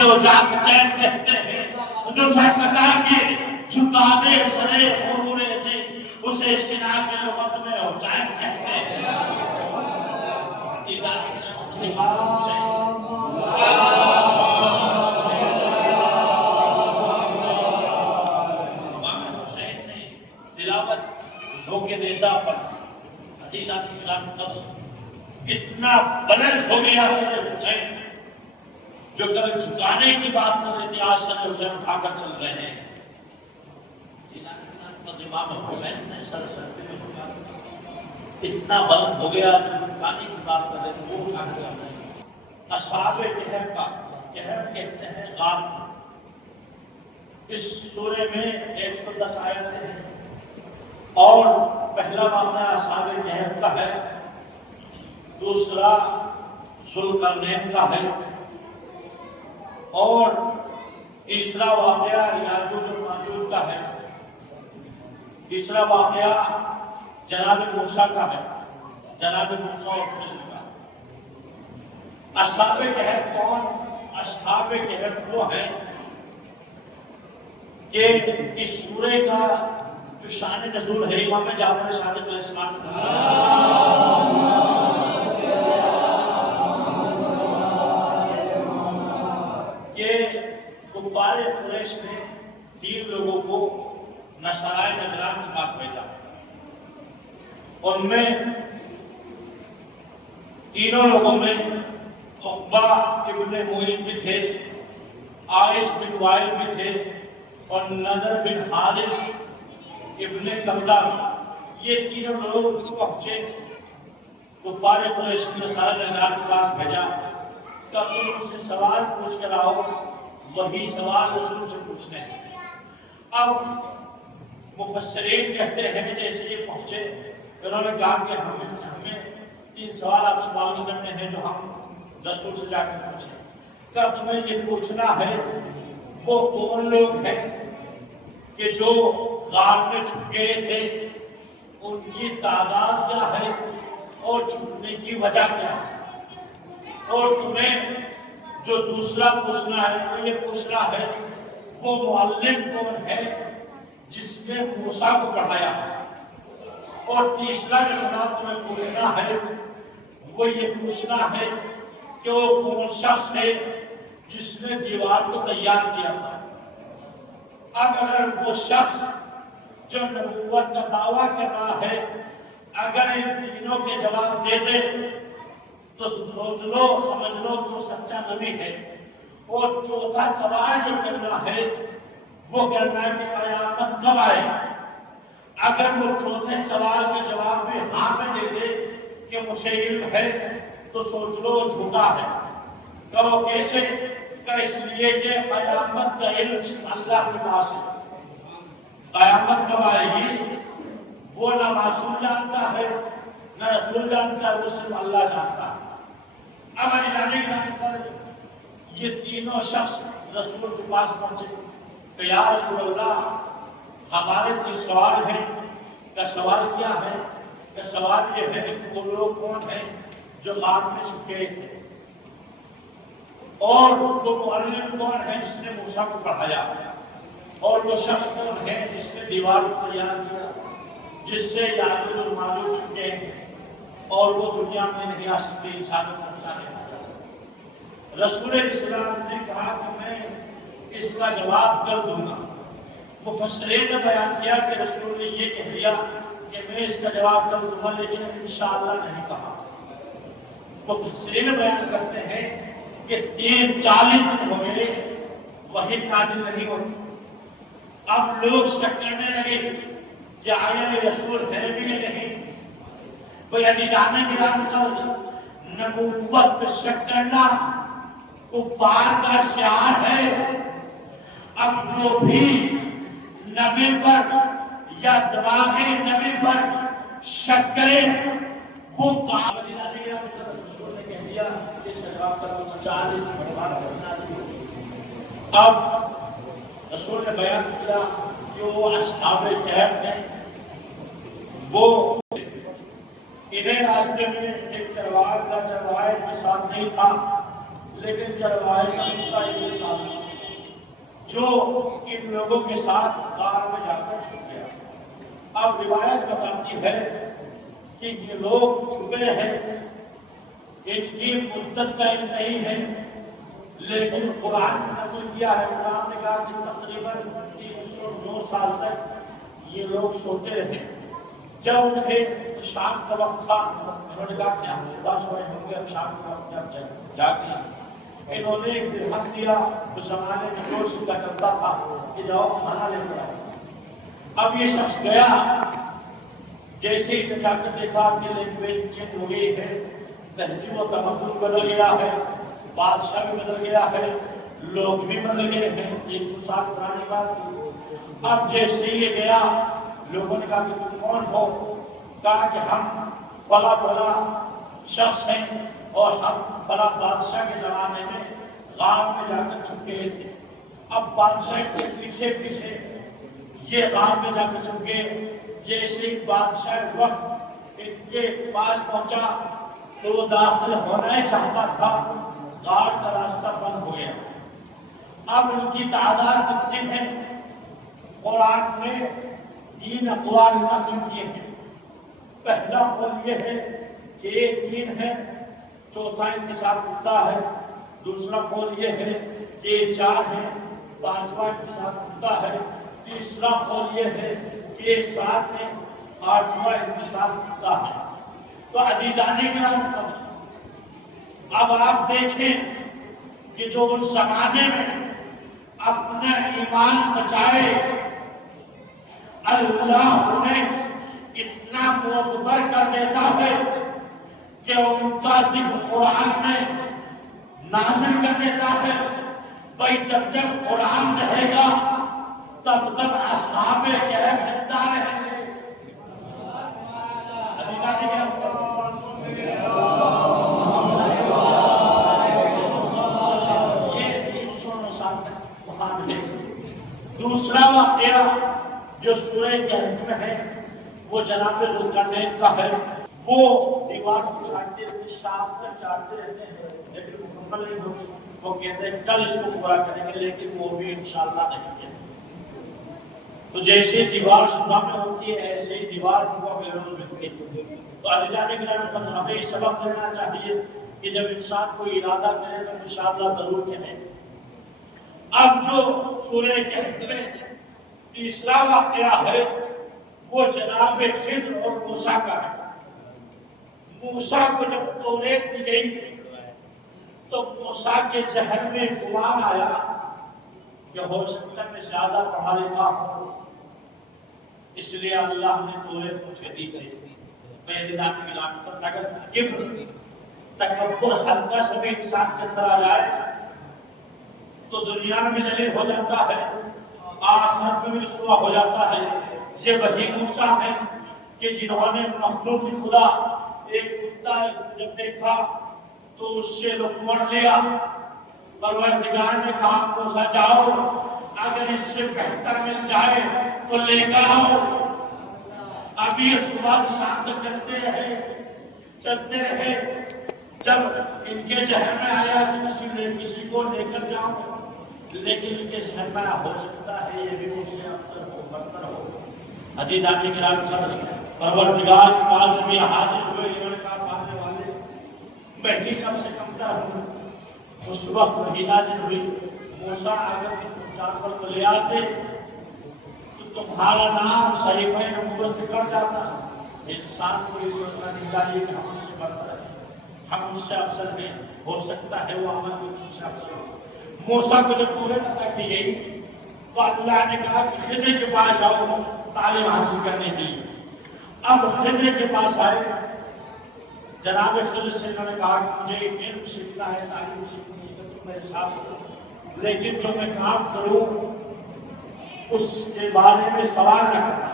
دو جان چین کہتے ہیں جو سرکتا کے جھکانے سرے غرورے سے اسے سنا کے لغت میں حسین کہتے ہیں امام حسین نے تلاوت جھوکے نیزہ پر عزیزہ کی ملان اتنا بلند ہو گیا سر حسین جو کل جھکانے کی بات کر رہے تھے آج سر حسین اٹھا کر چل رہے ہیں امام حسین نے سر پہ جھکا اتنا بلند ہو گیا جو جھکانے کی بات کر رہے تھے وہ اٹھا کر چل رہے ہیں اصحاب کہف کا کہف کہتے ہیں غار اس سورے میں 110 آیتیں ہیں اور پہلا واقعہ اصحاب کہف کا ہے دوسرا ذوالقرنین کا ہے اور تیسرا واقعہ یاجوج و ماجوج کا ہے تیسرا واقعہ جناب موسیٰ کا ہے جناب موسیٰ اور خضر کا اصحاب کہف کون اصحاب کہف وہ ہیں کہ اس سورے کا جو شان نزول ہے امام جعفر صادق علیہ السلام کفار قریش نے 3 لوگوں کو نصارائے نجران کے پاس بھیجا ان میں تینوں لوگوں میں عقبہ ابن معین بھی تھے عائش بن وائل بھی تھے اور نضر بن حارث ابن کلدہ یہ تینوں لوگ پہنچے کفار قریش نے نصارائے نجران کے پاس بھیجا کہ تم ان سے سوال پوچھ کر آؤ وہی سوال رسول سے پوچھنے ہیں اب مفسرین کہتے ہیں جیسے یہ پہنچے انہوں نے کہا کہ ہمیں 3 سوال آپ سے معلوم کرنے ہیں جو ہم رسول سے جا کر پوچھیں کہ تمہیں یہ پوچھنا ہے وہ کون لوگ ہیں کہ جو غار میں چھپ گئے تھے ان کی تعداد کیا ہے اور چھپنے کی وجہ کیا ہے اور تمہیں جو دوسرا پوچھنا ہے وہ یہ پوچھنا ہے وہ معلم کون ہے جس نے موسیٰ کو پڑھایا اور تیسرا جو سوال تمہیں پوچھنا ہے وہ یہ پوچھنا ہے کہ وہ کون شخص ہے جس نے دیوار کو تیار کیا تھا اب اگر وہ شخص جو نبوت کا دعویٰ کر رہا ہے اگر ان تینوں کے جواب دے دے تو سوچ لو سمجھ لو کہ وہ سچا نبی ہے اور چوتھا سوال جو کرنا ہے وہ کرنا ہے کہ قیامت کب آئے اگر وہ چوتھے سوال کے جواب میں ہاں میں دے دے کہ مجھے علم ہے تو سوچ لو وہ جھوٹا ہے کہو کیسے کہ اس لیے کہ قیامت کا علم صرف اللہ کے پاس ہے قیامت کب آئے گی وہ نہ معصوم جانتا ہے نہ رسول جانتا ہے وہ صرف اللہ جانتا ہے اب آج جانے کے پر یہ تینوں شخص رسول کے پاس پہنچے کہ یا رسول اللہ ہمارے 3 سوال ہیں کہ سوال کیا ہے کہ سوال یہ ہے کہ وہ لوگ کون ہیں جو غار میں چھپے تھے اور وہ معلم کون ہے جس نے موسیٰ کو پڑھایا اور وہ شخص کون ہے جس نے دیوار کو تیار کیا جس سے یاجوج اور ماجوج چھپے ہیں اور وہ دنیا میں نہیں آ سکتے انسانوں کو نقصان نہیں پہنچا سکتے رسول اسلام نے کہا کہ میں اس کا جواب کر دوں گا مفسرین نے بیان کیا کہ رسول نے یہ کہہ دیا کہ میں اس کا جواب کر دوں گا لیکن انشاءاللہ نہیں کہا مفسرین بیان کرتے ہیں کہ 40 دن ہو گئے وحی نازل نہیں ہوتی اب لوگ شک کرنے لگے کہ آیا رسول ہے بھی نہیں بھئی عزیزان گرامی کر نبوت پر شک کرنا کفار کا شعار ہے اب جو بھی نبی پر یا دماغ نبی پر شک کرے وہ کام عزیزان گرامی کر رسول نے کہہ دیا اس کا جواب پر 40 بڑھوار کرنا دیا اب رسول نے بیان کیا کہ وہ اصحاب کہف ہیں وہ انہیں راستے میں ایک چرواہا تھا چرواہے کے ساتھ نہیں تھا لیکن چرواہے کا حصہ ان کے ساتھ جو ان لوگوں کے ساتھ غار میں جا کر چھپ گیا۔ اب روایت بتاتی ہے کہ یہ لوگ چھپے ہیں، ان کی مدت کا علم نہیں ہے، لیکن قرآن نے نقل کیا ہے، قرآن نے کہا کہ تقریباً 309 سال تک یہ لوگ سوتے رہے۔ جب اٹھے تو شام کا وقت تھا، انہوں نے کہا کہ ہم صبح سوئے ہوں گے، اب شام کا وقت جاگے۔ انہوں نے ایک درہم دیا، اس زمانے میں جو سکہ چلتا تھا کہ جاؤ کھانا لے کر آؤ۔ اب یہ شخص گیا، جیسے ہی جا کر دیکھا کہ لینگویج چینج ہو گئی ہے، تہذیب و تمدن بدل گیا ہے، بادشاہ بھی بدل گیا ہے، لوگ بھی بدل گئے ہیں، 100 سال پرانی بات تھی۔ اب جیسے ہی یہ گیا، لوگوں نے کہا کہ تم کون ہو؟ کہا کہ ہم فلاں فلاں شخص ہیں اور ہم فلاں بادشاہ کے زمانے میں غار میں جا کر چھپ گئے تھے۔ اب بادشاہ کے پیچھے پیچھے یہ غار میں جا کر چھپ گئے۔ جیسے ہی بادشاہ وقت ان کے پاس پہنچا تو وہ داخل ہونا ہی چاہتا تھا، غار کا راستہ بند ہو گیا۔ اب ان کی تعداد کتنے ہیں؟ قرآن نے 3 اقوال نقل کیے ہیں۔ پہلا قول یہ ہے کہ یہ 3 ہے، چوتھا ان کے ساتھ کتا ہے۔ دوسرا قول یہ ہے کہ یہ 4 ہے، پانچواں ان کے ساتھ کتا ہے۔ تیسرا قول یہ ہے کہ یہ 7 ہے، آٹھواں ان کے ساتھ کتا ہے۔ تو عزیزان کرام، اب آپ دیکھیں کہ جو اس زمانے میں اپنا ایمان بچائے، اللہ انہیں اتنا معتبر کر دیتا ہے کہ ان کا ذکر قرآن میں نازل کر دیتا ہے۔ بھائی جب جب قرآن رہے گا تب تک اصحاب کہف زندہ رہیں گے۔ یہ 309 سال تک وہاں رہے۔ دوسرا واقعہ جو سورہ کہف میں ہے وہ جناب ذوالقرنین کا ہے۔ وہ دیوار کو چاٹتے رہتے، شام تک چاٹتے رہتے ہیں، لیکن مکمل نہیں ہوگی۔ وہ کہتے ہیں کل اس کو پورا کریں گے، لیکن وہ بھی انشاءاللہ نہیں ہے۔ تو جیسے دیوار صبح میں ہوتی ہے ایسے ہی دیوار کو اگلے روز ملتی ہے۔ تو عزیزان کرام، ہمیں یہ سبق لینا چاہیے کہ جب انسان کوئی ارادہ کرے تو انشاءاللہ ضرور کرے۔ اب جو سورہ کہف میں تیسرا واقعہ ہے وہ جناب خضر اور موسیٰ کا ہے۔ موسیٰ کو جب توریت دی گئی تو موسیٰ کے ذہن میں گمان آیا کہ ہو سکتا ہے میں زیادہ پڑھا لکھا ہوں، اس لیے اللہ نے توریت مجھے دی تھی۔ میں ذات کی رحمت پر اگر کبر تکبر ہلکا سا بھی انسان کے اندر آ جائے تو دنیا میں بھی ذلیل ہو جاتا ہے، آخرت میں بھی رسوا ہو جاتا ہے۔ یہ وہی موسیٰ ہیں کہ جنہوں نے مخلوق خدا ایک کتا جب دیکھا تو اس سے رخ موڑ لیا۔ پروردگار نے کہا موسیٰ جاؤ، اگر اس سے بہتر مل جائے تو لے کر آؤ۔ اب یہ صبح شام تک چلتے رہے۔ جب ان کے ذہن میں آیا کہ کسی کو لے کر جاؤں، لیکن ان کے ذہن میں ہو سکتا ہے یہ بھی مجھ سے افضل ہو، برتر ہو۔ عزیزان کرام، پروردگار کے پاس جب یہ حاضر ہوئے، انہوں نے کہا پانے والے میں ہی سب سے کمتر ہوں۔ اس وقت وحی نازل ہوئی، موسیٰ اگر تم جانور کو لے آتے تو تمہارا نام صحیفہ نبوت سے کٹ جاتا۔ انسان کو یہ سوچنا نہیں چاہیے کہ ہم اس سے برتر ہیں، ہم اس سے افضل ہیں، ہو سکتا ہے وہ عمل بھی اس سے افضل ہو۔ موسیٰ کو جب توریت عطا کی گئی تو اللہ نے کہا کہ خضر کے پاس آؤ تعلیم حاصل کرنے کے لیے۔ اب خضر کے پاس آئے، جناب خضر سے انہوں نے کہا کہ مجھے علم سیکھنا ہے، تعلیم سیکھنی ہے، تو میرے ساتھ ہو، لیکن جو میں کام کروں اس کے بارے میں سوال نہ کرنا۔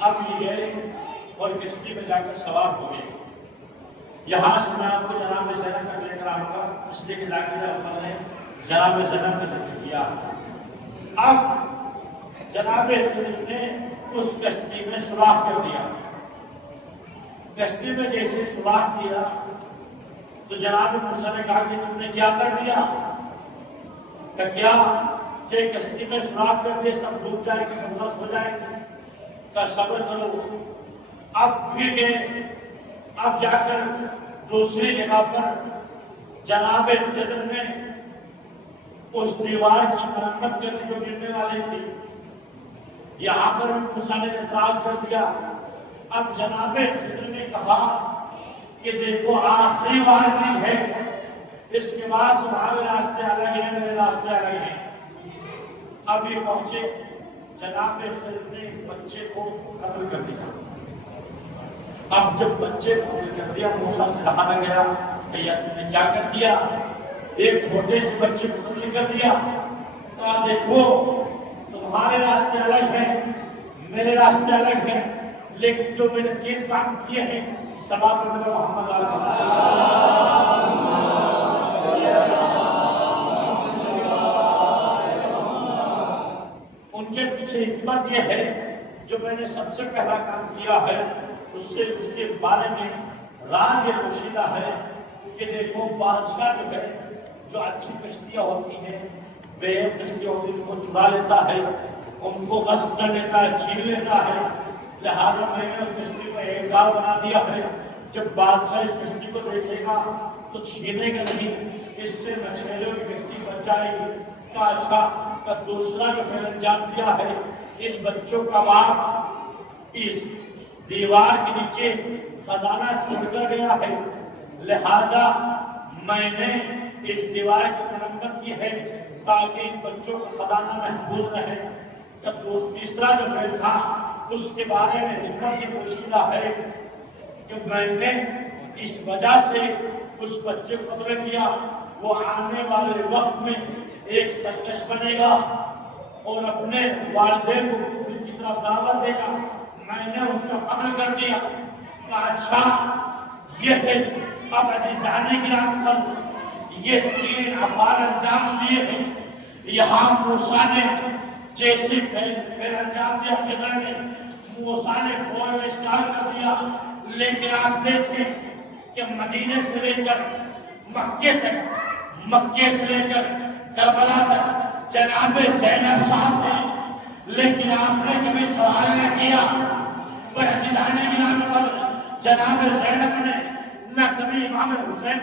اب یہ گئے اور کشتی میں جا کر سوار ہو گئے۔ یہاں سے میں آپ کو جناب زینب تک لے کر آؤں گا، اس لیے کہ ذاکر احمد نے جناب زینب کا ذکر کیا۔ اب جناب خضر نے اس کشتی میں سوراخ کر دیا۔ کشتی میں جیسے سوراخ کیا تو جناب موسیٰ نے کہا کہ تم نے کیا کر دیا؟ کہ کہ کشتی میں سوراخ کر دے سب ڈوب جائے گی سب غرق ہو جائے گی کا صبر کرو. اب پھر گئے. اب جا کر دوسری جگہ پر جناب خضر نے اس دیوار کی مرمت کر دی جو گرنے والی تھی. یہاں پر بھی موسیٰ نے اعتراض کر دیا. اب جناب خضر نے کہا کہ دیکھو آخری وعدہ ہے, اس کے بعد تمہارے راستے الگ ہیں میرے راستے الگ ہیں. اب یہ پہنچے, جناب خضر نے بچے کو قتل کر دیا. اب جب بچے کو قتل کر دیا موسیٰ سے کہا نہ گیا بھیا تم نے کیا کر دیا, ایک چھوٹے سے بچے کو قتل کر دیا. کہا دیکھو تمہارے راستے الگ ہیں میرے راستے الگ ہیں, لیکن جو میں نے 3 کام کیے ہیں سبا پر میرا محمد ان کے پیچھے حکمت یہ ہے جو میں نے سب سے پہلا کام کیا ہے اس کے بارے میں راز یہ پوشیدہ ہے کہ دیکھو بادشاہ جو ہے جو اچھی کشتیاں ہوتی ہیں بے کشتیاں ہوتی ہیں ان کو چرا لیتا ہے, ان کو غصب کر لیتا ہے, چھین لیتا ہے. لہٰذا میں نے اس کشتی کو ایک گاہ بنا دیا ہے. جب بادشاہ اس کشتی کو دیکھے گا تو چھینے گا نہیں, اس سے مچھلیوں کی کشتی بچ جائے گی. کا اچھا کا دوسرا جو فعل انجام دیا ہے ان بچوں کا باپ اس دیوار کے نیچے خزانہ چھوڑ کر گیا ہے, لہذا میں نے اس دیوار کی مرمت کی ہے تاکہ ان بچوں کا خزانہ محفوظ رہے. تیسرا جو فعل تھا اس کے بارے میں حکمت یہ پوشیدہ ہے کہ میں نے اس وجہ سے اس بچے کو قتل کیا وہ آنے والے وقت میں ایک سرکش بنے گا اور اپنے والدین کو کفر کی طرف دعوت دے گا. میں نے اس کا قتل کر دیا. کہا اچھا یہ ہے. اب عزیزان کرام پر یہ 3 افعال انجام دیے ہیں. یہاں موسیٰ نے جیسے پھر انجام دیا خضر نے, موسیٰ نے فوراً اشکال کر دیا. لیکن آپ دیکھیں کہ مدینے سے لے کر مکے تک, مکے سے لے کر کربلا تک جناب زینب صاحب ہیں, لیکن آپ نے کبھی سوال نہ کیا. پر عزیزان گرامی پر جناب زینب نے نہ کبھی امام حسین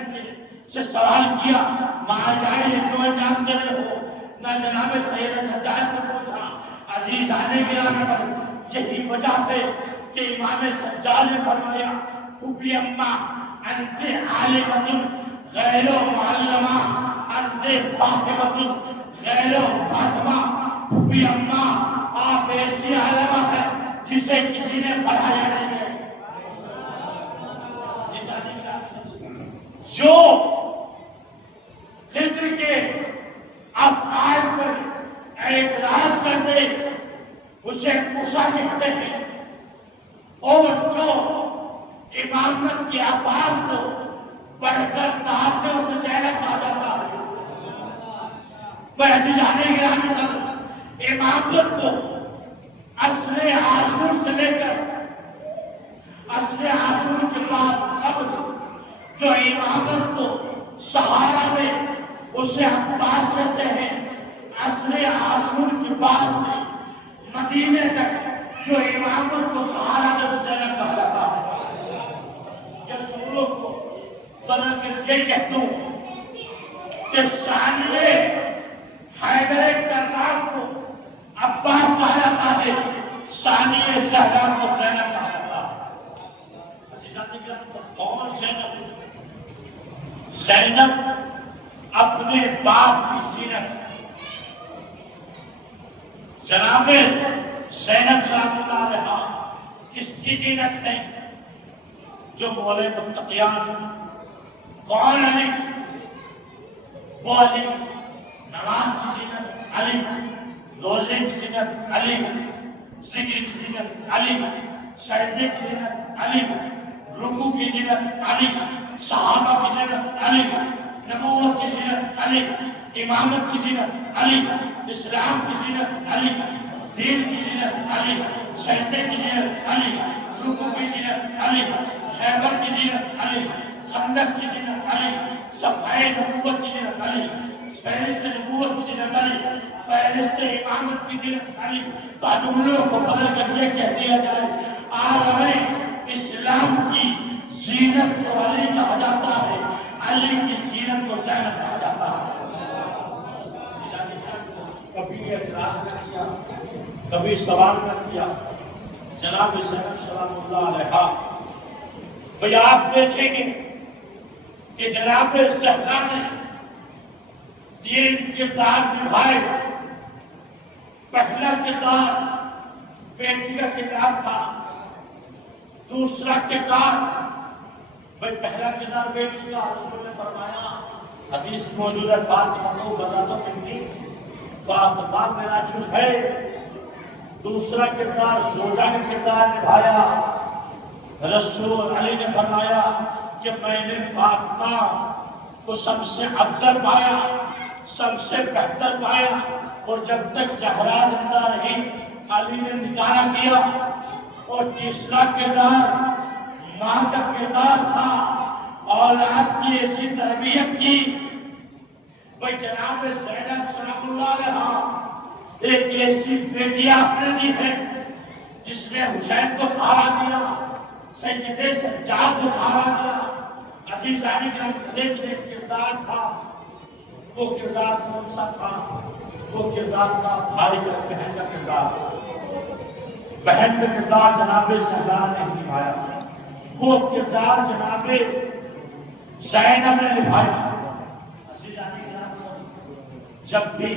سے سوال کیا وہاں جائے جو انجام دے رہے ہو, نہ جناب سید سجاد سے پوچھا. عزیزان گرامی پر یہی وجہ ہے کہ امام سجاد نے فرمایا پھوپھی اماں انت عالمۃ غیر معلمہ انت فاطمۃ غیر فاطمہ. پھوپھی اماں آپ ایسی عالمہ ہے جسے کسی نے پڑھایا نہیں ہے. جو خضر کے افعال پر اعتراض کر دے اسے موسیٰ کہتے ہیں, اور جو امامت کے افعال کو پڑھ کر تعاتے اسے زینب کہا جاتا ہے. پر عزیزان گرامی پر امامت کو عصر عاشور سے لے کر عصر عاشور کے بعد قبل جو امامت کو سہارا دے اسے عباس کہتے ہیں. عصر عاشور کے بعد سے مدینے تک جو امامت کو سہارا دے اسے زینب کہا جاتا ہے. کیا جملوں کو بدل کر یہ کہتا ہوں کہ ثانیہ حیدر کرار کو عباس کہا جاتا ہے, ثانیہ زہرا کو زینب کہا جاتا ہے. کون زینب؟ زینب اپنے باپ کی زینت. جناب زینب سلام اللہ علیہا کس کی زینت ہے؟ جو مولا متقیان. کون علی؟ وہ علی. نماز کی زینت علی, روزے کی زینت علی, ذکر کی زینت علی, سجدے کی زینت علی, رکوع کی زینت علی, صحابہ کی زینت علی, نبوت کی زینت علی, امامت کی زینت علی, اسلام کی زینت علی, دین کی زینت علی, سجدے کی زینت علی, رکوع کی زینت علی, خیبر کی زینت علی, خندق کی زینت علی, صفحہ نبوت کی زینت علی, فہرست نبوت کسی نے ڈالی، فہرست امامت کسی نے ڈالی، تو جملوں کو بدل کر یہ کہہ دیا جائے عالم اسلام کی زینت کو علی کہا جاتا ہے، علی کی زینت کو زینب کہا جاتا ہے۔ کبھی اعتراض نہ کیا، کبھی سوال نہ کیا۔ جناب زینب سلام اللہ علیہا، بھئی آپ دیکھیں گے کہ جناب زہرا نے تین کردار نبھائے۔ پہلا کردار بیٹی کا کردار تھا، دوسرا کردار بھئی پہلا کردار بیٹی کا، رسول نے فرمایا حدیث موجود ہے فاطمہ کو بذات منی، فاطمہ میرا جز ہے۔ دوسرا کردار زوجہ نے کردار نبھایا، رسول علی نے فرمایا کہ میں نے فاطمہ کو سب سے افضل پایا، سب سے بہتر پایا، اور جب تک زہرا زندہ رہی علی نے نکاح کیا۔ اور تیسرا کردار ماں کا کردار تھا، اولاد کی ایسی تربیت کی۔ بھئی جناب زینب سلام اللہ علیہا ایک ایسی بیٹی آپ نے دی ہے جس نے حسین کو سہارا دیا، سید سجاد کو سہارا دیا۔ عزیزانی کرام لیکن ایک کردار تھا، وہ کردار کون سا تھا؟ وہ کردار تھا بھائی کا، بہن کا کردار۔ بہن کا کردار جناب زہرا نے نبھایا، وہ کردار جناب زینب نے نبھایا۔ عزیزانی کرام جب بھی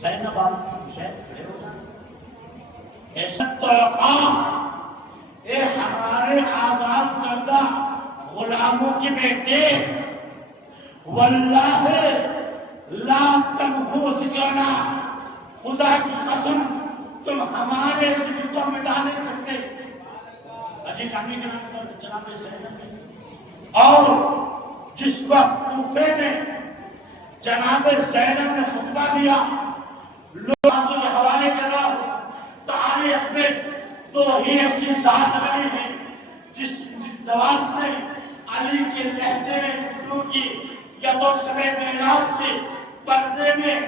زینب آپ کی حسین کھڑے ہو جائے، ایسا توقع اے ہمارے آزاد کردہ غلاموں کے بیٹے، واللہ لا تمحو ذکرنا، خدا کی قسم تم ہمارے ذکر کو مٹا نہیں سکتے۔ عزیز امی جناب زینب نے، اور جس وقت کوفے میں جناب زینب نے خطبہ دیا، لوگ آپ کے حوالے کر رہا ہوں، تاریخ میں تو ہی ایسی ذات بنی ہے جس زبان نے علی کے لہجے میں گفتگو کی، یا تو شب معراج کے پردے میں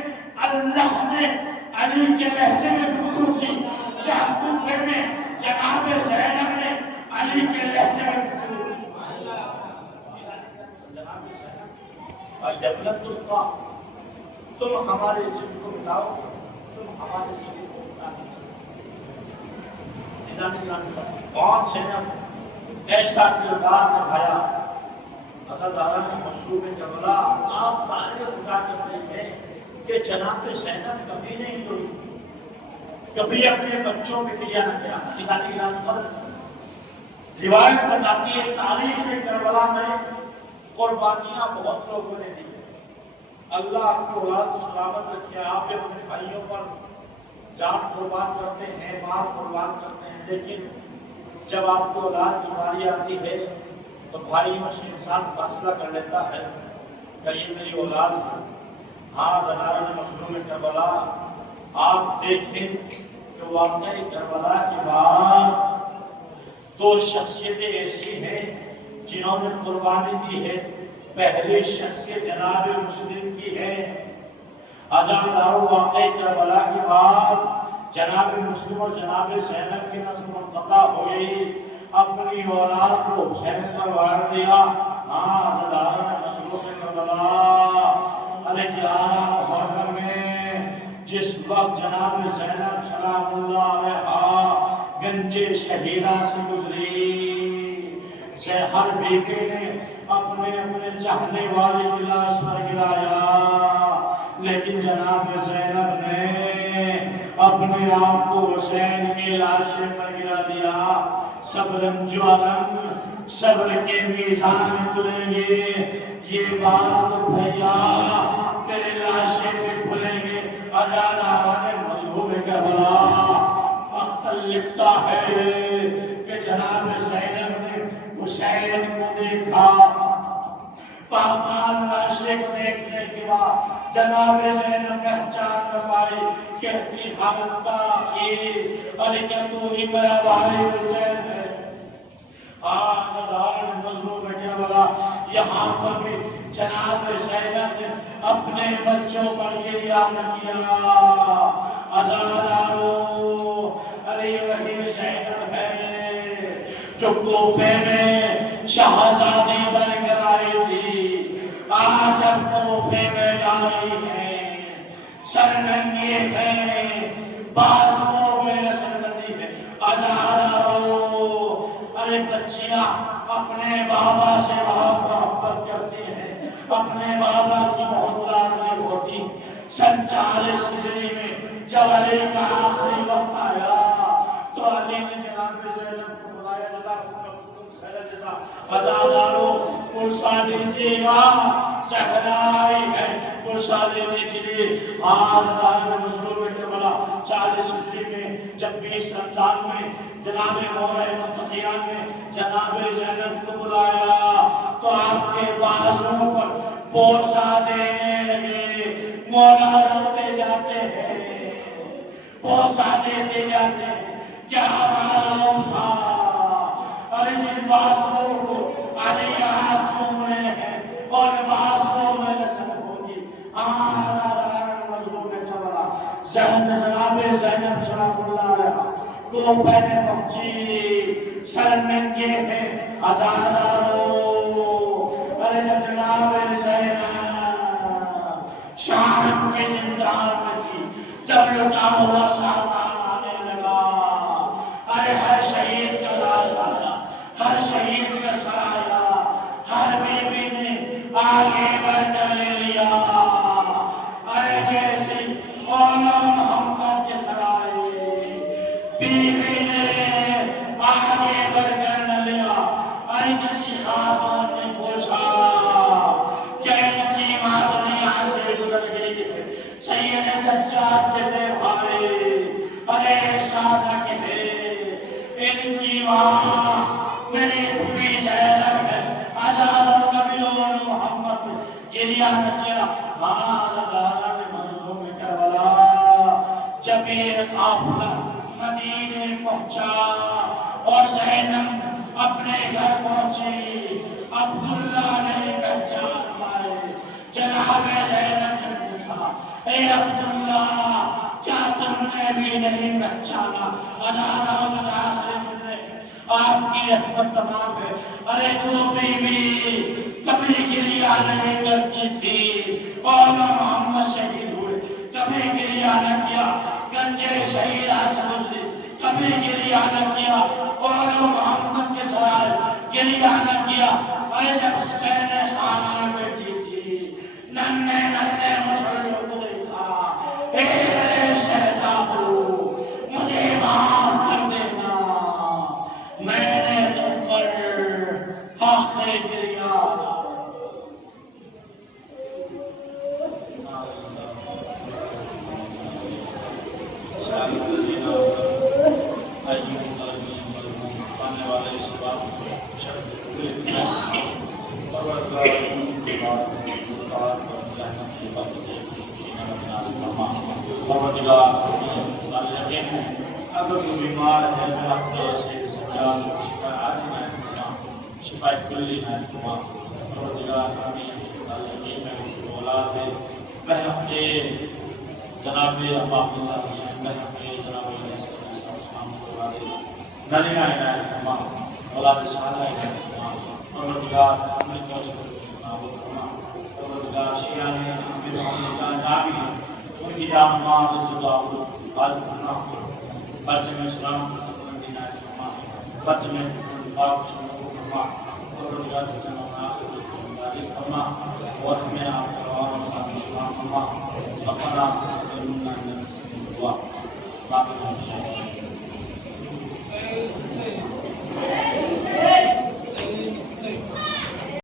اللہ نے علی کے لہجے میں گفتگو کی، یا کوفے میں جناب زینب نے علی کے لہجے میں گفتگو کی۔ جبلت تلقا، تم ہمارے جن کو مٹاؤ، تم ہمارے جن کو مٹا نہیں سکتے۔ کون سے نے ایسا کردار نبھایا؟ عزاداران مظلوم کربلا، آپ تاریخ اٹھا کر دیکھیں کہ جناب زینب کبھی نہیں روئی، کبھی اپنے بچوں میں کریا نہ کیا۔ روایت بتاتی ہے تاریخ کربلا میں قربانیاں بہت لوگوں نے دی۔ اللہ آپ کی اولاد کو سلامت رکھے، آپ بھی اپنے بھائیوں پر جان قربان کرتے ہیں، مال قربان کرتے ہیں، لیکن جب آپ کو اولاد کی باری آتی ہے تو بھائیوں سے انسان فاصلہ کر لیتا ہے کہ یہ میری اولاد ہے۔ ہاں عزاداران مظلوم کربلا، آپ دیکھیں کہ واقعی کربلا کے بعد دو شخصیتیں ایسی ہیں جنہوں نے قربانی دی ہے۔ پہلی شخصیت جناب مسلم کی ہے۔ عزاداروں واقعی کربلا کے بعد جناب مسلم اور جناب زینب کی نسل منقطع ہو گئی، اپنی اولاد کو حسین پر وار دیا۔ ہاں عزاداران مظلوم کربلا علیہ محرم میں جس وقت جناب زینب سلام اللہ علیہا گنج شہیرہ سے گزری، ہر بیٹے نے اپنے چاہنے والے کی لاش پر گرایا، لیکن جناب زینب نے اپنے آپ کو حسین کے لاشے پر گرا دیا۔ صبر جو علم صبر کے میزان میں تلیں گے، یہ بات بھیا تیرے لاشے پہ کھلیں گے۔ عزاداران مظلوم کربلا مقتل لکھتا ہے کہ جناب زینب نے حسین کو دیکھا، پامال لاشے کو دیکھنے کے بعد جناب زینب پہچان نہ پائی، کہتی حالت تاخیر علی کہ تو ہی میرا بھائی حسین ہے۔ عزاداران مظلوم کربلا یہاں پر بھی جناب زینب نے اپنے بچوں پر گریہ نہ کیا۔ عزادارو، ارے وہی زینب ہے جو کوفے میں شہزادی بن کر آئی تھی، آج اب کوفے میں جا رہی ہے، سر ننگے ہیں، بازوؤں میں نصربندی ہے۔ عزادارو، ارے بچیاں اپنے بابا سے بہت محبت کرتی ہیں، اپنے بابا کی بہت لاڈلی ہوتی۔ سن 40 ہجری میں جب علی کا آخری وقت آیا تو علی نے جناب زینب کو بلایا، عزادارو پرسا دیجیے گا، زہرا آئی ہے پرسا دینے کے لیے۔ عزادار میں مظلوم کربلا 40 ہجری میں جب 20 رمضان میں جناب مولا منتقیان میں جناب زینب کو بلایا تو آپ کے بازوں پر بوسہ دینے لگے۔ مولا روتے جاتے ہیں، بوسہ دیتے جاتے ہیں، کیا معلوم تھا ارے جن بازوں کو علی ہاتھ چوم رہے ہیں اور بازوں میں نسل ہوگی۔ مظلوم کربلا جناب زینب سلام اللہ علیہ کوفہ میں پہنچی، سر ننگے ہیں۔ عزادارو، ارے جب جناب زینب شام کے زندان میں تھی، جب لٹا ہوا سامان آنے لگا، ارے ہر شہید کا لاش آیا، ہر شہید کا سر آیا، ہر بیوی نے آگے بڑھ کر لے لیا، ارے جیسے مولا محمد کے سر آئے، بیوی نے آگے بڑھ کر نہ لیا۔ ارے کسی خاتون نے پوچھا کہ ان کی ماں دنیا سے گزر گئی ہے، سید سجاد کے تھے بھائی، ارے سادہ کے تھے، ان کی ماں میری پھوپھی زینب ہے۔ عزادارو کبھی انہوں نے محمد نے گریہ نہ کیا۔ عزادارو نے مظلوم کربلا جب یہ قافلہ مدینے پہنچا اور زینب اپنے گھر پہنچی، عبداللہ نے پہچان پائے۔ جناب زینب نے پوچھا، اے عبداللہ کیا تم نے بھی نہیں پہچانا؟ عزادارو سے آخری جملے آپ کی رحمت تمام ہے۔ ارے جو بیوی کبھی گریہ نہیں کرتی تھی اور محمد شہید ہوئے کبھی گریہ نہ کیا، گنجے شہید آسد کبھی گریہ نہ کیا، اور محمد کے سرائے گریہ نہ کیا۔ ارے جب حسین خانہ بیٹھی تھی، ننھے ننھے مسلموں کو دیکھا، اے میرے شہزادو مجھے معاف کر دینا، میں نے تم پر آخری گریہ اگر کوئی بیمار ہے میں اپنے سید سجاد شفا عاجلہ ہے، شفا کلی ہے، پروردگار آمین علیہ میں اولاد ہے، بہتے جناب ابا عبداللہ حسین بہتے جناب علیہ السلام کو اولاد نرینہ عنایت فرما، اولاد سعادہ عنایت فرما، پروردگار اپنے پروردگار شیعان امیر محمد جان نامی ان کی جان ماں رضی اللہ علیہ فرما، بچے میں اسلام کو سکرندی نائت فرما، بچے میں پاک سنو فرما، پروردگار جنہوں نے آخر کی فرما، اور ہمیں آپ کرواروں ساتھ اسلام فرما، اپنا کرمنا نفس دعا باقی ہم شاید